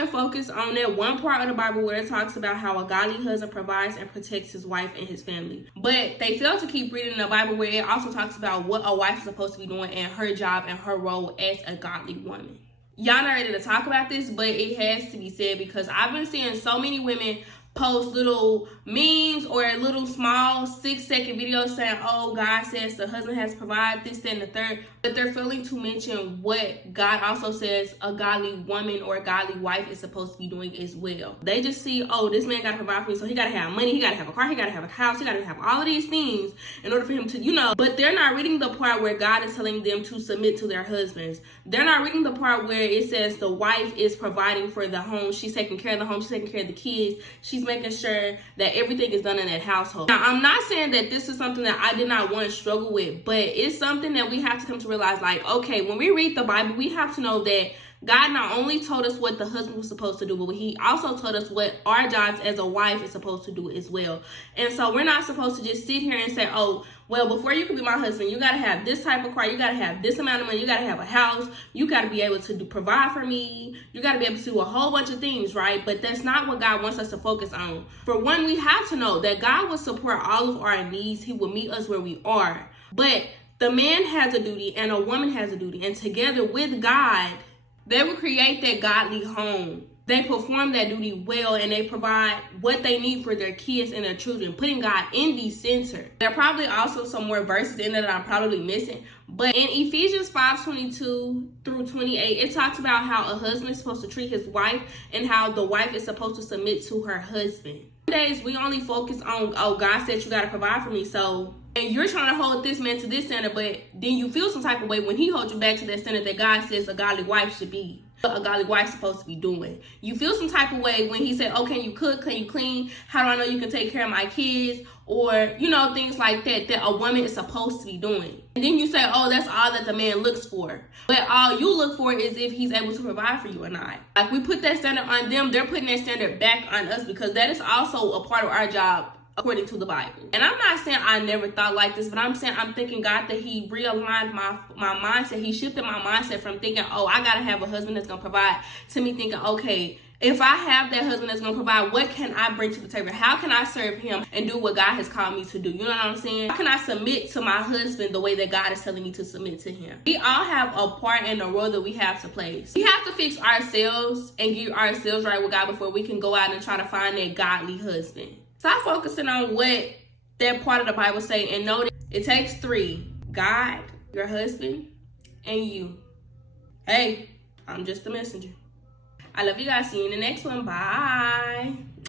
women focus on that one part of the Bible where it talks about how a godly husband provides and protects his wife and his family. But they fail to keep reading the Bible where it also talks about what a wife is supposed to be doing and her job and her role as a godly woman. Y'all not ready to talk about this, but it has to be said because I've been seeing so many women post little memes or little small 6-second videos saying, oh, God says the husband has provided this, that, and the third, but they're failing to mention what God also says a godly woman or a godly wife is supposed to be doing as well. They just see, oh, this man got to provide for me, so he got to have money, he got to have a car, he got to have a house, he got to have all of these things in order for him to, but they're not reading the part where God is telling them to submit to their husbands. They're not reading the part where it says the wife is providing for the home, she's taking care of the home, she's taking care of the kids, she's making sure that everything is done in that household. Now, I'm not saying that this is something that I did not once struggle with, but it's something that we have to come to realize, like, okay, when we read the Bible, we have to know that God not only told us what the husband was supposed to do, but he also told us what our jobs as a wife is supposed to do as well. And so we're not supposed to just sit here and say, oh, well, before you can be my husband, you got to have this type of car, you got to have this amount of money, you got to have a house, you got to be able to provide for me, you got to be able to do a whole bunch of things, right? But that's not what God wants us to focus on. For one, we have to know that God will support all of our needs. He will meet us where we are. But the man has a duty and a woman has a duty. And together with God, they will create that godly home. They perform that duty well and they provide what they need for their kids and their children, putting God in the center. There are probably also some more verses in there that I'm probably missing. But in Ephesians 5:22 through 28, it talks about how a husband is supposed to treat his wife and how the wife is supposed to submit to her husband. Nowadays, we only focus on, oh, God said you got to provide for me. So, and you're trying to hold this man to this standard, but then you feel some type of way when he holds you back to that standard that God says a godly wife should be. A godly wife's supposed to be doing. You feel some type of way when he said, oh, can you cook? Can you clean? How do I know you can take care of my kids? Or, things like that a woman is supposed to be doing. And then you say, oh, that's all that the man looks for. But all you look for is if he's able to provide for you or not. Like, we put that standard on them, they're putting that standard back on us because that is also a part of our job according to the Bible. And I'm not saying I never thought like this, but I'm saying I'm thanking God that he realigned my mindset. He shifted my mindset from thinking, oh, I gotta have a husband that's gonna provide, to me thinking, okay, if I have that husband that's gonna provide, what can I bring to the table? How can I serve him and do what God has called me to do? You know what I'm saying? How can I submit to my husband the way that God is telling me to submit to him? We all have a part in the role that we have to play. We have to fix ourselves and get ourselves right with God before we can go out and try to find that godly husband. Stop focusing on what that part of the Bible say and know that it takes 3: God, your husband, and you. Hey, I'm just a messenger. I love you guys. See you in the next one. Bye.